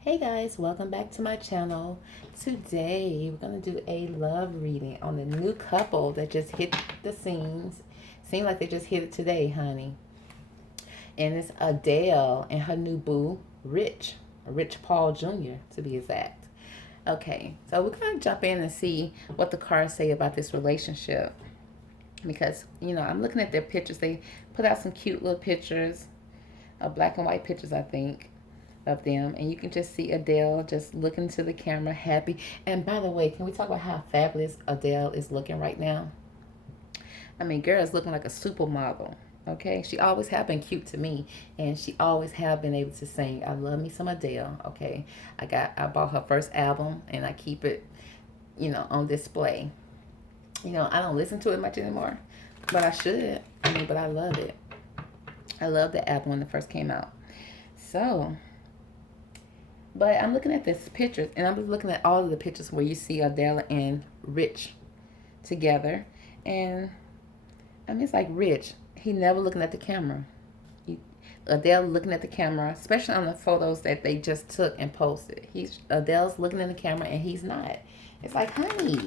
Hey guys, welcome back to my channel. Today we're going to do a love reading on the new couple that just hit the scenes. Seemed like they just hit it today, honey. And it's Adele and her new boo, Rich Paul Jr. to be exact. Okay, so we're going to jump in and see what the cards say about this relationship. Because, I'm looking at their pictures. They put out some cute little pictures, black and white pictures, I think, of them, and you can just see Adele just looking to the camera happy. And by the way, can we talk about how fabulous Adele is looking right now? I mean, girl is looking like a supermodel. Okay, she always have been cute to me, and she always have been able to sing. I love me some Adele. Okay, I bought her first album, and I keep it, on display. I don't listen to it much anymore, but I should. But I love it. I love the album when it first came out. So, but I'm looking at this pictures, and I'm looking at all of the pictures where you see Adele and Rich together. And it's like Rich, he never looking at the camera. Adele looking at the camera, especially on the photos that they just took and posted. Adele's looking in the camera, and he's not. It's like, honey,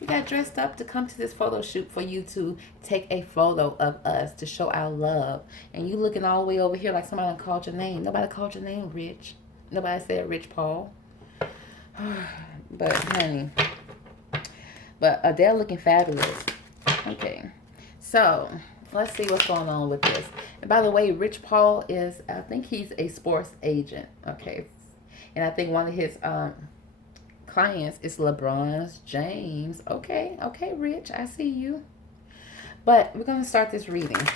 we got dressed up to come to this photo shoot for you to take a photo of us to show our love. And you looking all the way over here like somebody called your name. Nobody called your name, Rich. Nobody said Rich Paul. But, honey. But Adele looking fabulous. Okay. So, let's see what's going on with this. And by the way, Rich Paul is, I think he's a sports agent. Okay. And I think one of his clients is LeBron James. Okay. Okay, Rich. I see you. But we're going to start this reading.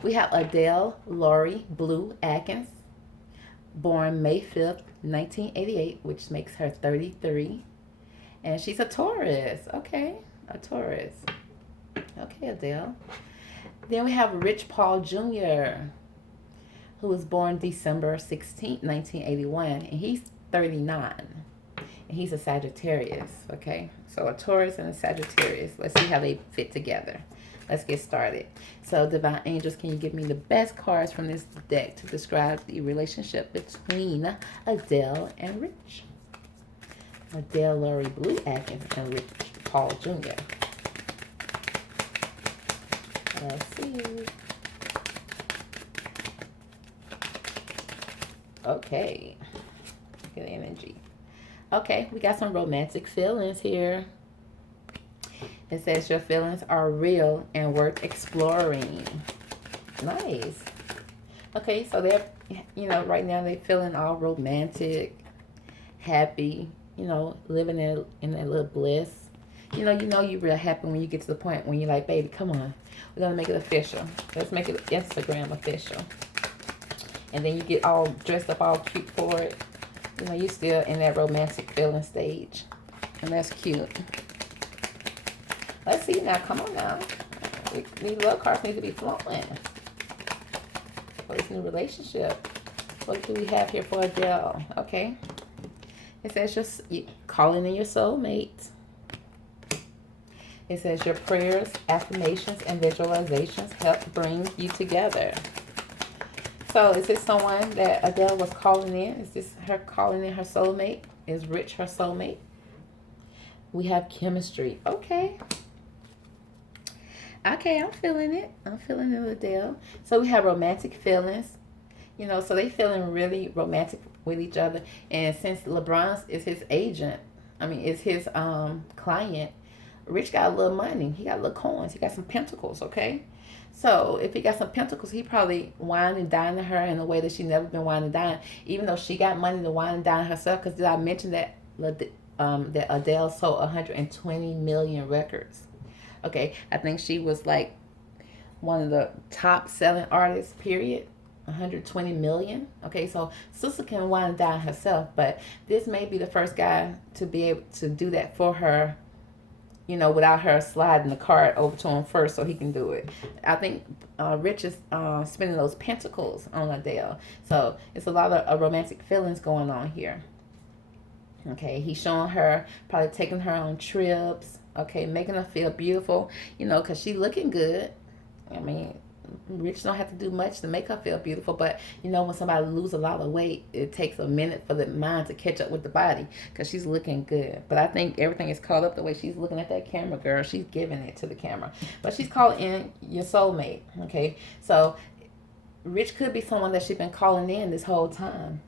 We have Adele Laurie Blue Atkins, born May 5th, 1988, which makes her 33. And she's a Taurus. Okay, a Taurus. Okay, Adele. Then we have Rich Paul Jr., who was born December 16th, 1981. And he's 39. And he's a Sagittarius. Okay, so a Taurus and a Sagittarius. Let's see how they fit together. Let's get started. So, Divine Angels, can you give me the best cards from this deck to describe the relationship between Adele and Rich? Adele Laurie Blue Atkins and Rich Paul Jr. Let's see. Okay. Good energy. Okay, we got some romantic feelings here. It says your feelings are real and worth exploring. Nice. Okay, so they're, right now they're feeling all romantic, happy, living in a little bliss. You're real happy when you get to the point when you're like, baby, come on. We're going to make it official. Let's make it Instagram official. And then you get all dressed up all cute for it. You're still in that romantic feeling stage. And that's cute. Let's see now. Come on now. These love cards need to be flowing for this new relationship. What do we have here for Adele? Okay. It says just calling in your soulmate. It says your prayers, affirmations, and visualizations help bring you together. So is this someone that Adele was calling in? Is this her calling in her soulmate? Is Rich her soulmate? We have chemistry. Okay. Okay, I'm feeling it. I'm feeling it with Adele. So we have romantic feelings. So they feeling really romantic with each other. And since LeBron is his agent, is his client, Rich got a little money. He got little coins. He got some pentacles, okay? So if he got some pentacles, he probably wine and dining her in a way that she never been wine and dining. Even though she got money to wine and dine herself. Because did I mention that Adele sold 120 million records? Okay, I think she was like one of the top selling artists, period. 120 million. Okay, so sister can wine and dine herself, but this may be the first guy to be able to do that for her, without her sliding the card over to him first so he can do it. I think Rich is spending those pentacles on Adele. So it's a lot of romantic feelings going on here. Okay, he's showing her, probably taking her on trips. Okay, making her feel beautiful, because she looking good. Rich don't have to do much to make her feel beautiful, but you know, when somebody lose a lot of weight, it takes a minute for the mind to catch up with the body because she's looking good. But I think everything is caught up the way she's looking at that camera, girl. She's giving it to the camera, but she's calling in your soulmate. Okay, so Rich could be someone that she's been calling in this whole time.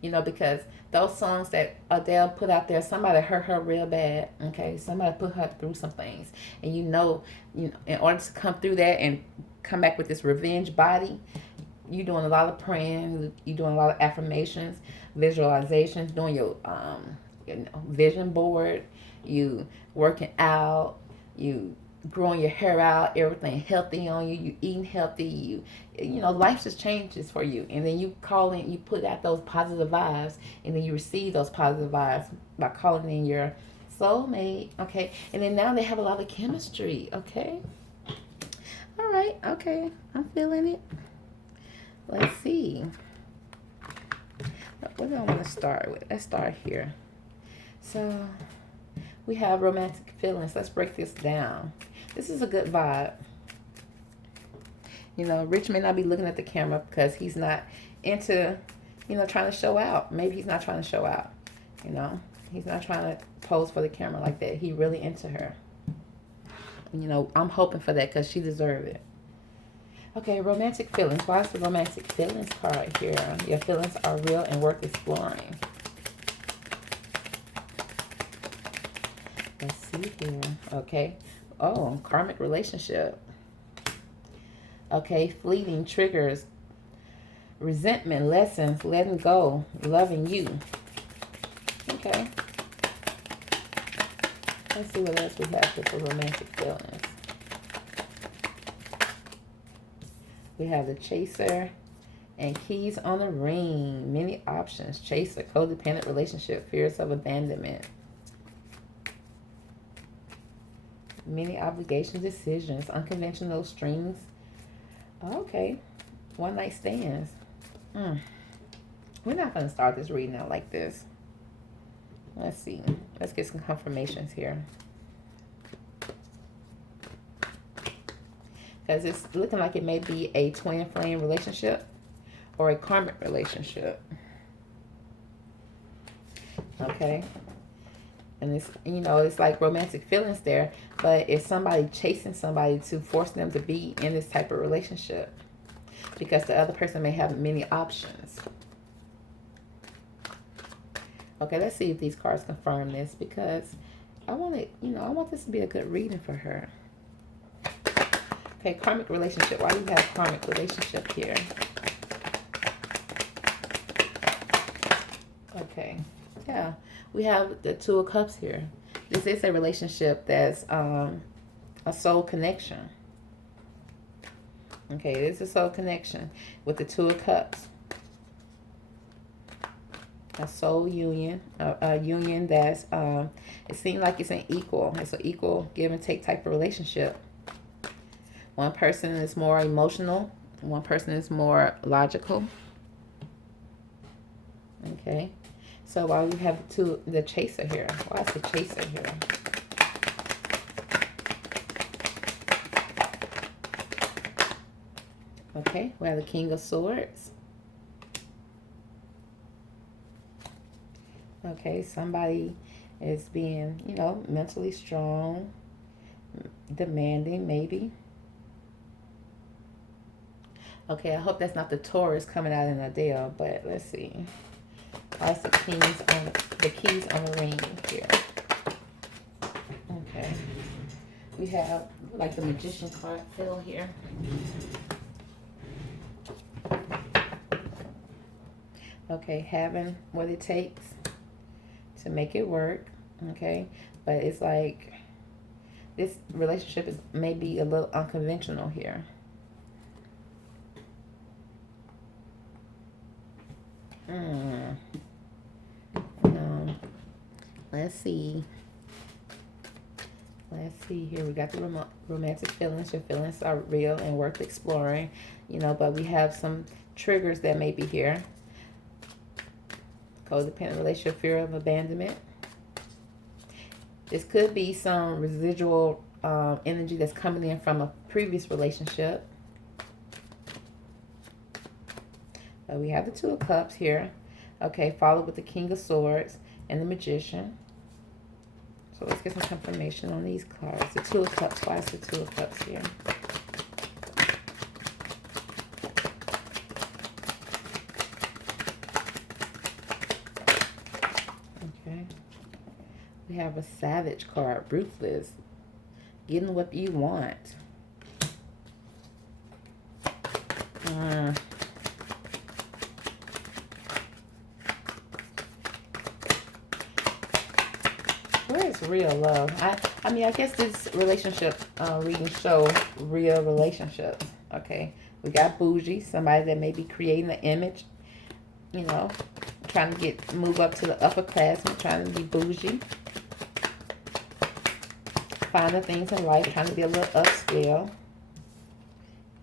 You know, because those songs that Adele put out there, somebody hurt her real bad. Okay, somebody put her through some things, and you know, in order to come through that and come back with this revenge body, you're doing a lot of praying, you're doing a lot of affirmations, visualizations, doing your vision board, you working out, you growing your hair out, everything healthy on you, you eating healthy, you know, life just changes for you. And then you call in, you put out those positive vibes, and then you receive those positive vibes by calling in your soulmate. Okay, and then now they have a lot of chemistry. Okay, all right, okay, I'm feeling it. Let's see, what do I want to start with? Let's start here. So we have romantic feelings. Let's break this down. This is a good vibe. You know, Rich may not be looking at the camera because he's not into, you know, trying to show out. Maybe he's not trying to show out. You know, he's not trying to pose for the camera like that. He really into her. You know, I'm hoping for that because she deserves it. Okay, romantic feelings. Why is the romantic feelings card here? Your feelings are real and worth exploring. Let's see here. Okay. Oh, karmic relationship. Okay, fleeting triggers, resentment, lessons, letting go, loving you. Okay. Let's see what else we have for romantic feelings. We have the chaser and keys on the ring. Many options. Chaser, codependent relationship, fears of abandonment. Many obligations, decisions, unconventional strings. Okay. One night stands. We're not going to start this reading out like this. Let's see. Let's get some confirmations here. Because it's looking like it may be a twin flame relationship or a karmic relationship. Okay. And it's, you know, it's like romantic feelings there, but it's somebody chasing somebody to force them to be in this type of relationship because the other person may have many options. Okay, let's see if these cards confirm this because I want it, you know, I want this to be a good reading for her. Okay, karmic relationship. Why do you have karmic relationship here? Okay, yeah. We have the Two of Cups here. This is a relationship that's a soul connection. Okay, this is a soul connection with the Two of Cups. A soul union, a union that's, it seems like it's an equal. It's an equal give and take type of relationship. One person is more emotional. One person is more logical. Okay. So while we have the chaser here. Why is the chaser here? Okay, we have the King of Swords. Okay, somebody is being, you know, mentally strong, demanding maybe. Okay, I hope that's not the Taurus coming out in Adele, but let's see. Why is the keys on the ring here? Okay. We have like the Magician card fell here. Okay, having what it takes to make it work. Okay, but it's like this relationship is maybe a little unconventional here. Let's see. Let's see here. We got the romantic feelings. Your feelings are real and worth exploring. You know, but we have some triggers that may be here. Codependent relationship, fear of abandonment. This could be some residual energy that's coming in from a previous relationship. We have the Two of Cups here. Okay, followed with the King of Swords and the Magician. So let's get some confirmation on these cards. The Two of Cups. Why is the Two of Cups here? Okay. We have a Savage card. Ruthless. Getting what you want. Where is real love? I mean, I guess this relationship reading show real relationships. Okay, we got bougie, somebody that may be creating an image, you know, trying to move up to the upper class and trying to be bougie, find the things in life, trying to be a little upscale.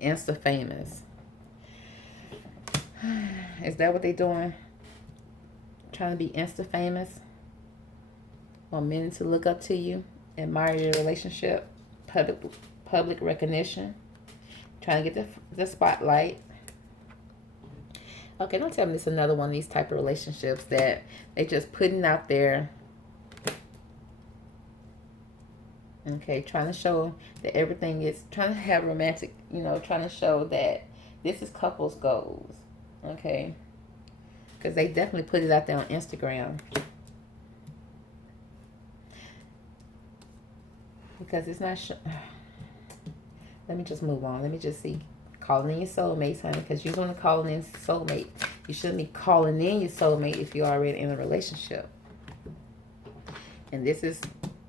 Insta famous. Is that what they're doing? Trying to be insta famous? Want men to look up to you, admire your relationship, public recognition, trying to get the spotlight. Okay, don't tell me it's another one of these type of relationships that they just putting out there. Okay, trying to show that everything is, trying to have romantic, you know, trying to show that this is couples goals. Okay, because they definitely put it out there on Instagram. Because it's not let me just move on. Let me just see. Calling in your soulmates, honey, because you're going to call in soulmate. You shouldn't be calling in your soulmate if you're already in a relationship. And this is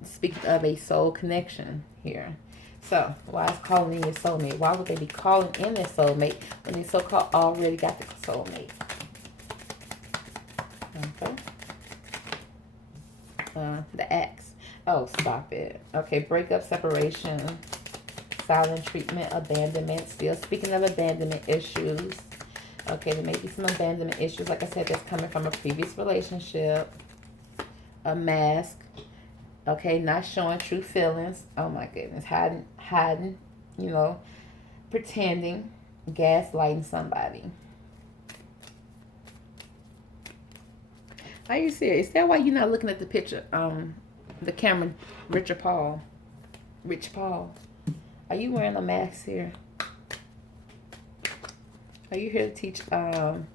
speaking of a soul connection here. So, why is calling in your soulmate? Why would they be calling in their soulmate when they so-called already got the soulmate? Okay. The Axe. Oh, stop it. Okay, breakup, separation, silent treatment, abandonment. Still speaking of abandonment issues. Okay, there may be some abandonment issues, like I said, that's coming from a previous relationship. A mask. Okay, not showing true feelings. Oh my goodness. Hiding, you know, pretending, gaslighting somebody. Are you serious? Is that why you're not looking at the picture? The camera, Rich Paul. Are you wearing a mask here? Are you here to teach Adele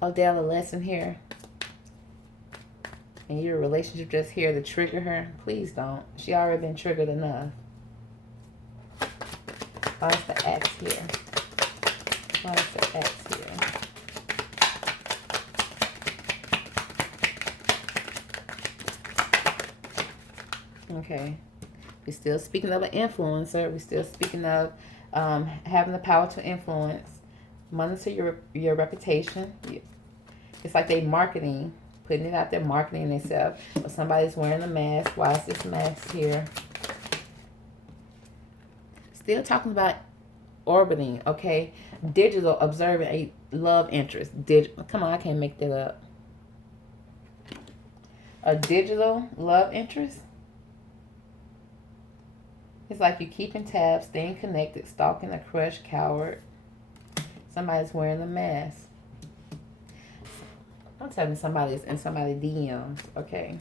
a lesson here? And your relationship just here to trigger her? Please don't. She already been triggered enough. Why is the Axe here? Why is the Axe here? Okay. We're still speaking of an influencer. We're still speaking of having the power to influence. Monitor your reputation. It's like they marketing, putting it out there, marketing themselves. But somebody's wearing a mask. Why is this mask here? Still talking about orbiting, okay? Digital, observing a love interest. Come on, I can't make that up. A digital love interest? It's like you keeping tabs, staying connected, stalking a crush, coward. Somebody's wearing a mask. I'm telling you, somebody's in somebody's DMs, okay?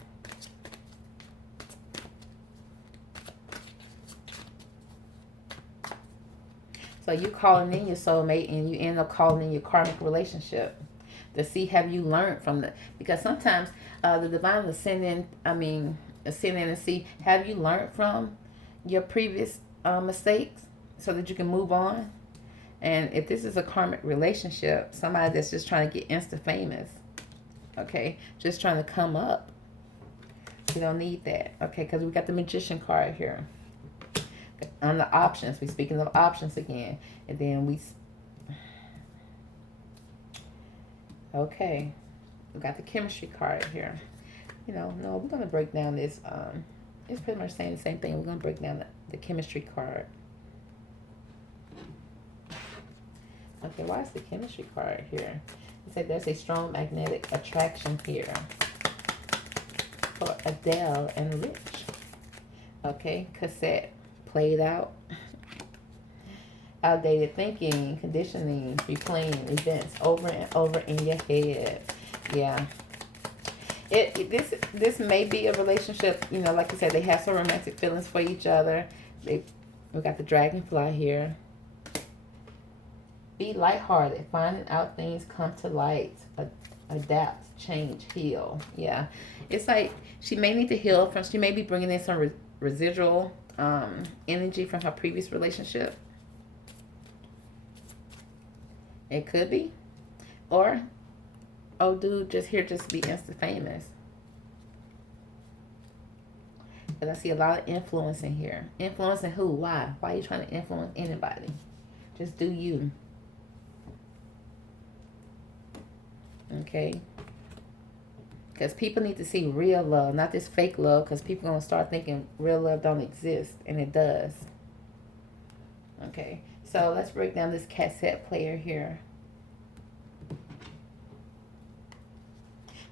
So you calling in your soulmate and you end up calling in your karmic relationship to see, have you learned from the, because sometimes the divine will send in and see, have you learned from your previous mistakes so that you can move on. And if this is a karmic relationship, somebody that's just trying to get insta famous, okay, just trying to come up, you don't need that, okay? Because we got the Magician card here on the options. We're speaking of options again, and then we got the chemistry card here. You know, no, we're gonna break down this. It's pretty much saying the same thing. We're going to break down the chemistry card. Okay, why is the chemistry card here? It said there's a strong magnetic attraction here for Adele and Rich. Okay, cassette played out. Outdated thinking, conditioning, replaying events over and over in your head. Yeah. This may be a relationship, you know, like I said, they have some romantic feelings for each other. We got the dragonfly here. Be lighthearted, finding out things come to light, adapt, change, heal. Yeah, it's like she may need to heal from. She may be bringing in some residual energy from her previous relationship. It could be, or oh, dude, just here just be instant famous. Because I see a lot of influence in here. Influencing who? Why? Why are you trying to influence anybody? Just do you. Okay? Because people need to see real love, not this fake love. Because people are going to start thinking real love don't exist. And it does. Okay. So let's break down this cassette player here.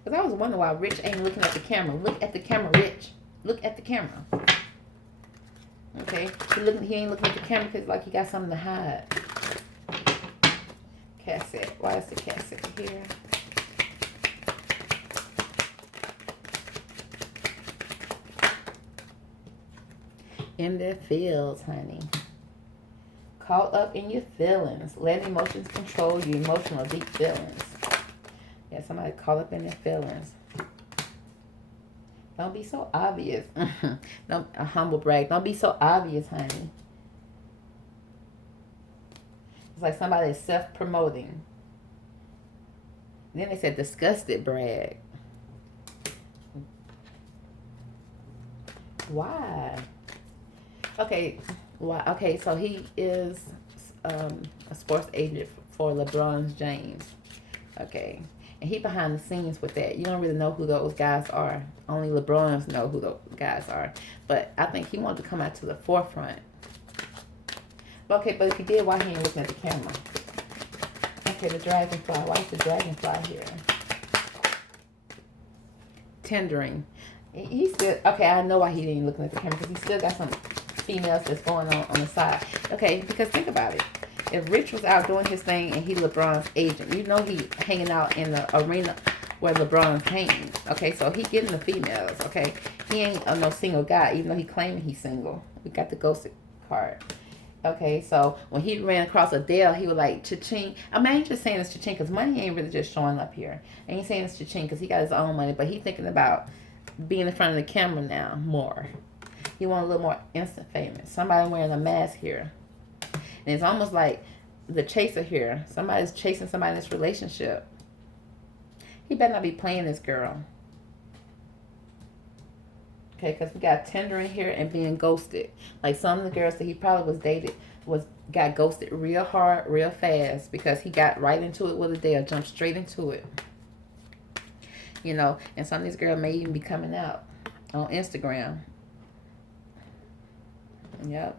Because I was wondering why Rich ain't looking at the camera. Look at the camera, Rich. Look at the camera. Okay. He ain't looking at the camera because like he got something to hide. Cassette. Why is the cassette here? In their feels, honey. Caught up in your feelings. Let emotions control you. Emotional deep feelings. Yeah, somebody caught up in their feelings. Don't be so obvious. Don't a humble brag. Don't be so obvious, honey. It's like somebody is self-promoting. Then they said disgusted brag. Why? Okay. Why? Okay, so he is a sports agent for LeBron James. Okay. And he behind the scenes with that. You don't really know who those guys are. Only LeBrons know who those guys are. But I think he wanted to come out to the forefront. Okay, but if he did, why he ain't looking at the camera? Okay, the dragonfly. Why is the dragonfly here? Tendering. He still, okay, I know why he ain't looking at the camera. Because he still got some females that's going on the side. Okay, because think about it. If Rich was out doing his thing and he LeBron's agent, you know he hanging out in the arena where LeBron's hanging. Okay, so he getting the females. Okay, he ain't no single guy, even though he claiming he's single. We got the ghosted card. Okay, so when he ran across Adele, he was like, cha-ching. I mean, I ain't just saying it's cha-ching because money ain't really just showing up here. I ain't saying it's cha-ching because he got his own money, but he thinking about being in front of the camera now more. He want a little more instant famous. Somebody wearing a mask here. And it's almost like the chaser here. Somebody's chasing somebody in this relationship. He better not be playing this girl. Okay, because we got tendering here and being ghosted. Like some of the girls that he probably was dated got ghosted real hard, real fast. Because he got right into it with Adele. Jumped straight into it. You know, and some of these girls may even be coming out on Instagram. Yep.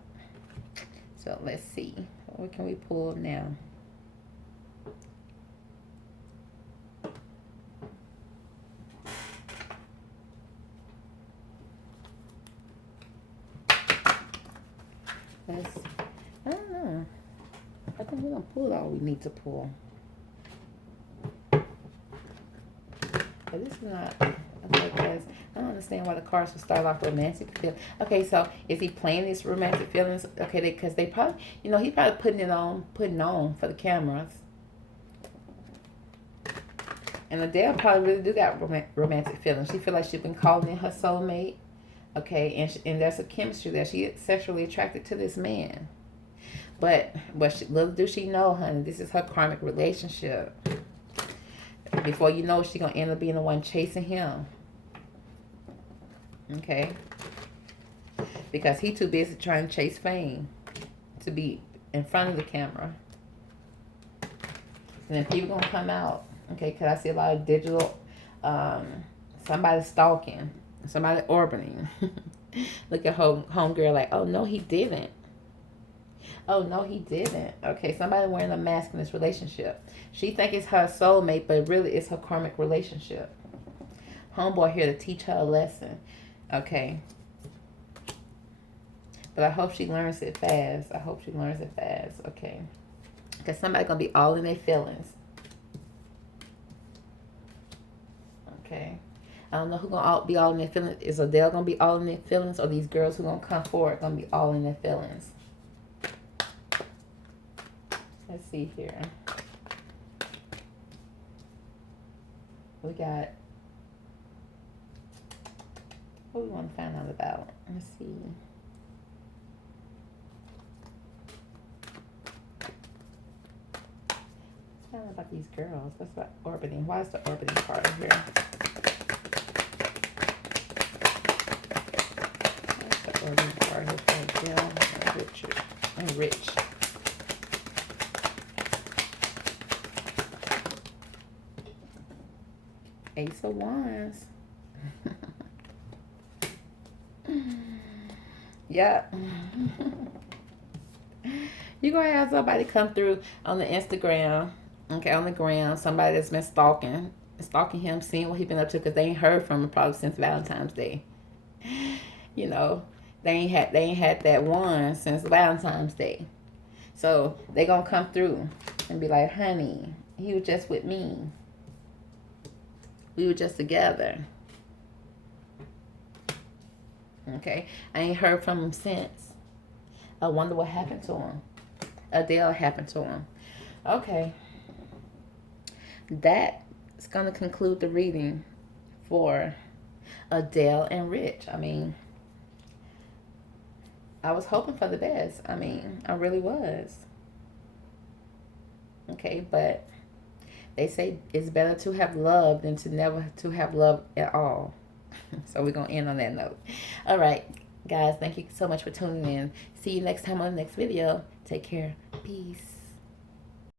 So let's see. What can we pull now? I don't know. I think we're going to pull all we need to pull. But this is not... Okay, because I don't understand why the cards would start off romantic. Okay, so is he playing these romantic feelings? Okay, because they probably, you know, he probably putting on for the cameras. And Adele probably really do got romantic feelings. She feel like she's been calling in her soulmate. Okay, and there's a chemistry there. She is sexually attracted to this man. But little do she know, honey, this is her karmic relationship. Before you know, she's going to end up being the one chasing him. Okay? Because he too busy trying to chase fame to be in front of the camera. And then people going to come out. Okay? Because I see a lot of digital, somebody stalking. Somebody orbiting. Look at homegirl like, oh, no, he didn't. Oh, no, he didn't. Okay, somebody wearing a mask in this relationship. She think it's her soulmate, but really it's her karmic relationship. Homeboy here to teach her a lesson. Okay. But I hope she learns it fast. I hope she learns it fast. Okay. Because somebody's going to be all in their feelings. Okay. I don't know who's going to be all in their feelings. Is Adele going to be all in their feelings? Or these girls who are going to come forward going to be all in their feelings? Let's see here. We got... what we want to find out about? Let's see. Let's find out about these girls. What's about orbiting? Why is the orbiting part here? What's the orbiting part here for Adele and Richard and Rich? Ace of Wands. Yep. You're going to have somebody come through on the Instagram, okay, on the gram, somebody that's been stalking him, seeing what he's been up to, because they ain't heard from him probably since Valentine's Day. You know, they ain't had that one since Valentine's Day. So they going to come through and be like, honey, he was just with me. We were just together. Okay, I ain't heard from him since. I wonder what happened to him. Adele happened to him. Okay. That's going to conclude the reading for Adele and Rich. I mean, I was hoping for the best. I mean, I really was. Okay, but they say it's better to have love than to never to have love at all. So we're going to end on that note. All right, guys, thank you so much for tuning in. See you next time on the next video. Take care. Peace.